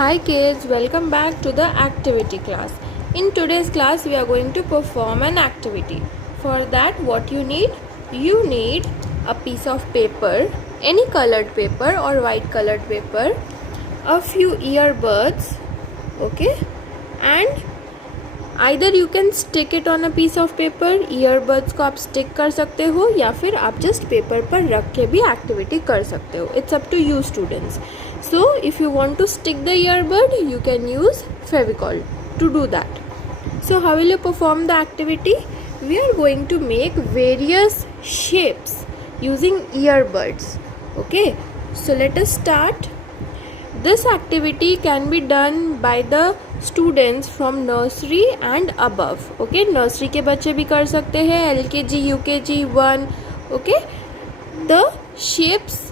Hi kids, welcome back to the activity class. In today's class we are going to perform an activity. For that what you need? You need a piece of paper, any colored paper or white colored paper, a few earbuds, okay, and either you can stick it on a piece of paper, earbuds को आप stick कर सकते हो या फिर आप just paper पर रख के भी activity कर सकते हो. It's up to you students. So if you want to stick the earbud, you can use Fevicol to do that. So how will you perform the activity? We are going to make various shapes using earbuds. Okay, so let us start. This activity can be done by the students from nursery and above. Okay, nursery के बच्चे भी कर सकते हैं, LKG, UKG, 1. Okay, the shapes,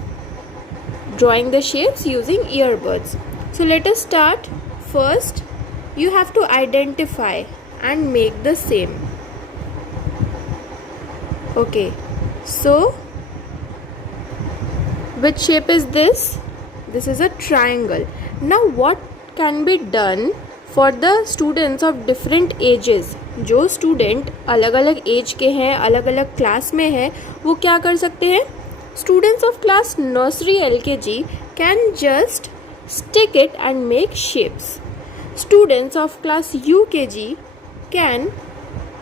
drawing the shapes using earbuds. So let us start. First, you have to identify and make the same. Okay, so which shape is this? This is a triangle. Now what can be done for the students of different ages? जो student अलग अलग age के हैं, अलग अलग class में हैं, वो क्या कर सकते हैं? Students of class nursery LKG can just stick it and make shapes. Students of class UKG can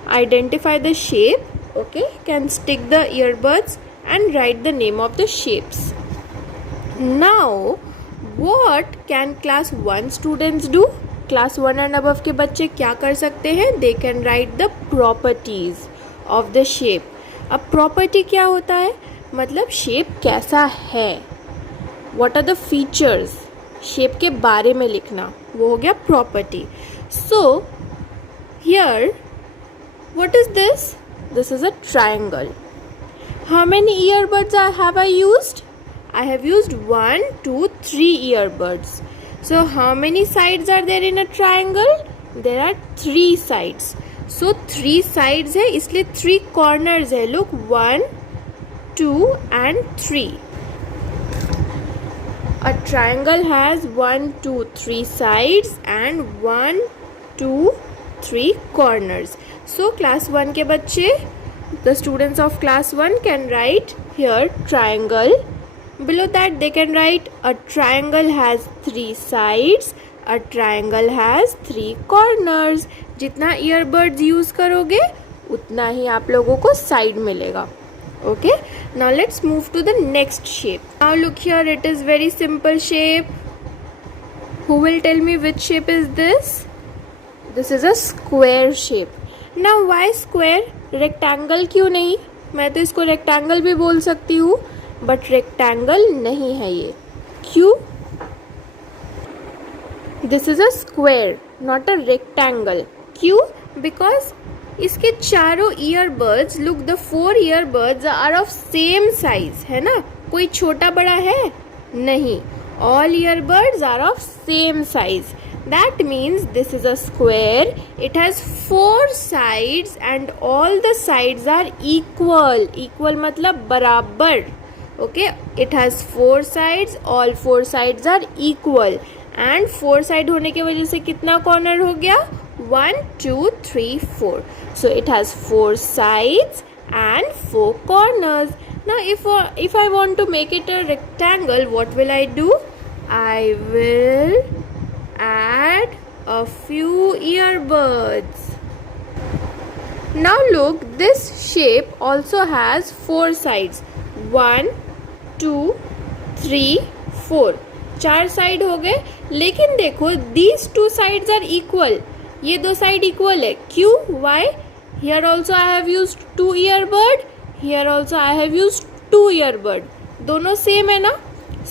identify the shape, okay, can stick the earbuds and write the name of the shapes. Now what can class 1 students do? Class 1 and above के बच्चे क्या कर सकते हैं? They can write the properties of the shape. अब property क्या होता है? मतलब shape कैसा है? What are the features? Shape के बारे में लिखना, वो हो गया property. So here what is this? This is a triangle. How many earbuds have I used? I have used 1, 2, 3 earbuds. So how many sides are there in a triangle? There are 3 sides. So 3 sides है, इसलिए 3 corners है. Look, 1, 2 and 3. A triangle has 1, 2, 3 sides and 1, 2, 3 corners. So class 1 के बच्चे, the students of class 1 can write here triangle. Below that they can write a triangle has 3 sides, a triangle has 3 corners. जितना earbuds use करोगे उतना ही आप लोगों को side मिलेगा. Okay, now let's move to the next shape. Now look here, it is very simple shape. Who will tell me which shape is this? This is a square shape. Now why square? Rectangle क्यों नहीं? मैं तो इसको rectangle भी बोल सकती हूँ, but rectangle नहीं है ये. क्यों? This is a square, not a rectangle. क्यों? बिकॉज इसके चारों earbuds, look the 4 earbuds are of same size, है ना? कोई छोटा बड़ा है? नहीं. All earbuds are of same size. That means this is a square. It has 4 sides and all the sides are equal. Equal मतलब बराबर. Okay, it has 4 sides, all 4 sides are equal and 4 side होने की वजह से कितना corner हो गया? 1, 2, 3, 4. So it has 4 sides and 4 corners. Now if I want to make it a rectangle, what will I do? I will add a few earbuds. Now look, this shape also has 4 sides. 1, 2, 3, 4. 4 side हो गए. लेकिन देखो, these 2 sides are equal. ये 2 side equal है. क्यों? Why? Here also I have used 2 earbud. Here also I have used 2 earbud. दोनों same है ना?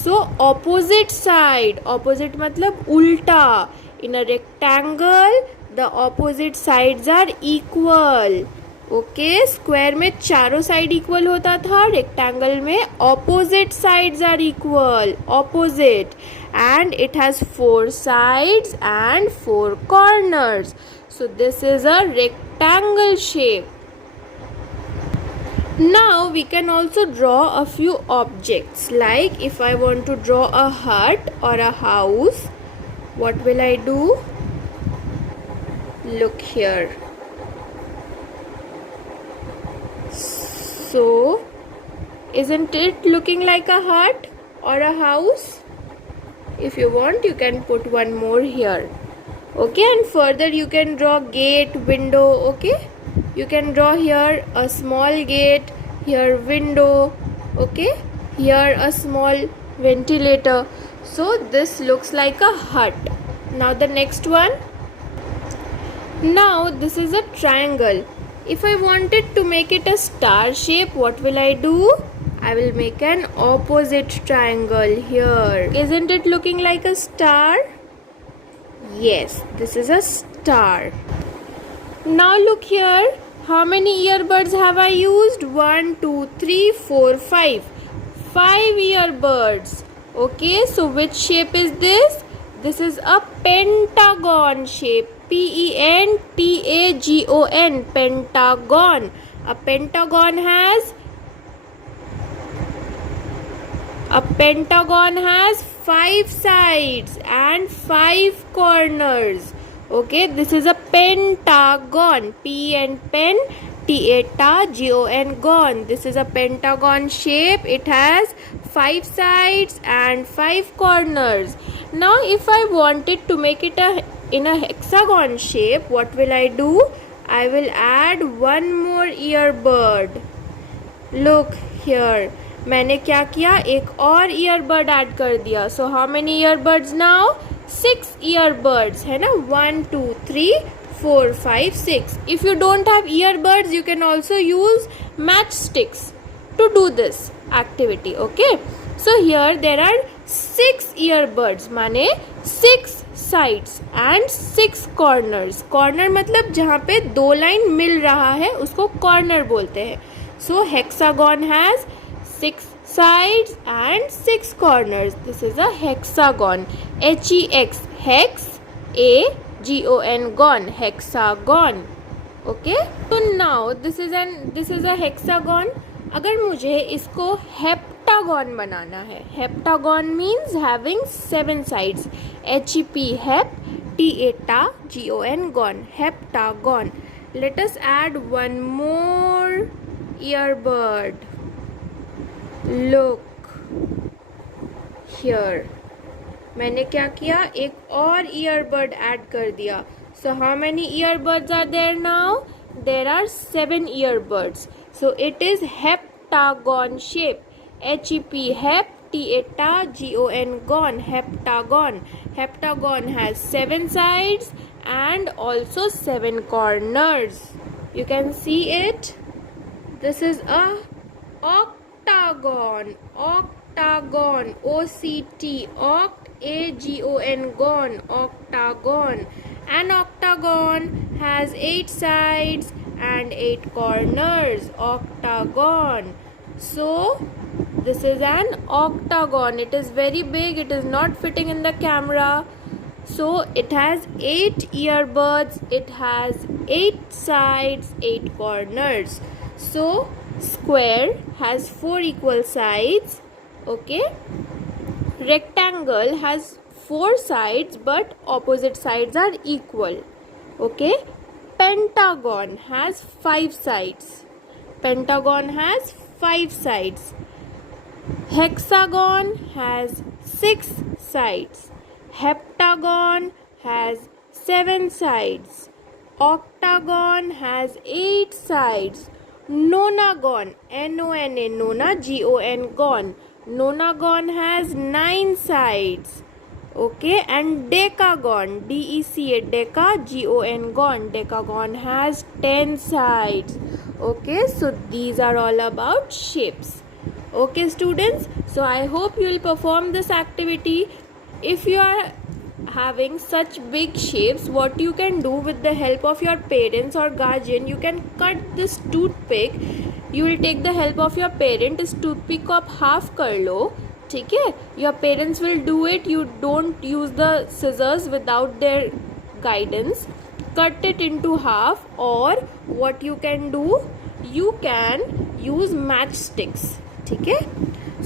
So opposite side. Opposite मतलब उल्टा. In a rectangle, the opposite sides are equal. Okay, square में चारों साइड इक्वल होता था, रेक्टेंगल में opposite sides are equal, opposite, and it has 4 sides and 4 corners. So this is a rectangle shape. Now we can also draw a few objects, like if I want to draw a hut or a house, what will I do? Look here. So, isn't it looking like a hut or a house? If you want, you can put one more here. Okay, and further you can draw gate, window. Okay, you can draw here a small gate, here window. Okay, here a small ventilator. So this looks like a hut. Now the next one. Now this is a triangle. If I wanted to make it a star shape, what will I do? I will make an opposite triangle here. Isn't it looking like a star? Yes, this is a star. Now look here. How many earbuds have I used? 1, 2, 3, 4, 5. 5 earbuds. Okay, so which shape is this? This is a pentagon shape. Pentagon. Pentagon. A pentagon has 5 sides and 5 corners. Okay, this is a pentagon. P and pen, T-A-T-A-G-O-N, gon. This is a pentagon shape. It has 5 sides and 5 corners. Now, if I wanted to make it in a hexagon shape, what will I do? I will add one more earbud. Look here. मैंने क्या किया? एक और earbud add कर दिया. So how many earbuds now? 6 earbuds है ना? 1, 2, 3, 4, 5, 6. If you don't have earbuds, you can also use matchsticks to do this activity. Okay? So here there are 6 earbuds. माने 6 sides and 6 corners. Corner मतलब जहाँ पे 2 line मिल रहा है उसको corner बोलते हैं. So hexagon has 6 sides and 6 corners. This is a hexagon. H-E-X, hex, A-G-O-N, gon, hexagon. Okay? So now this is a hexagon. अगर मुझे इसको heptagon बनाना है, heptagon means having 7 sides. H-E-P, hep, T-A-T-G-O-N, gon, heptagon. Let us add one more earbud. Look here. मैंने क्या किया? एक और earbud add कर दिया. So how many earbuds are there now? There are 7 earbuds. So it is heptagon shape. H-E-P, hep, T-A-T-G-O-N, gon, heptagon. Heptagon has 7 sides and also 7 corners. You can see it. This is a octagon. Octagon. O-C-T. Oct. A-G-O-N. Gon. Octagon. An octagon has 8 sides and 8 corners. Octagon. So this is an octagon. It is very big. It is not fitting in the camera. So it has 8 earbuds. It has 8 sides, 8 corners. So square has 4 equal sides. Okay. Rectangle has 4 sides but opposite sides are equal. Okay. Pentagon has 5 sides. Pentagon has 5 sides. Hexagon has 6 sides. Heptagon has 7 sides. Octagon has 8 sides. Nonagon, N-O-N-A, nona, G-O-N, gon. Nonagon has 9 sides. Okay, and decagon, D-E-C-A, deca, G-O-N, gon. Decagon has 10 sides. Okay, so these are all about shapes. Okay, students, so I hope you will perform this activity. If you are having such big shapes, what you can do with the help of your parents or guardian, you can cut this toothpick. You will take the help of your parent. इस toothpick को आप half कर लो, ठीक है? Your parents will do it. You don't use the scissors without their guidance. Cut it into half, or what you can do, you can use matchsticks. ठीक है?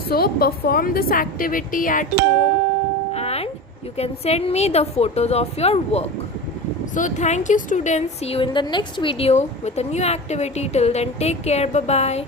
So perform this activity at home and You can send me the photos of your work. So thank you students. See you in the next video with a new activity. Till then, take care. Bye bye.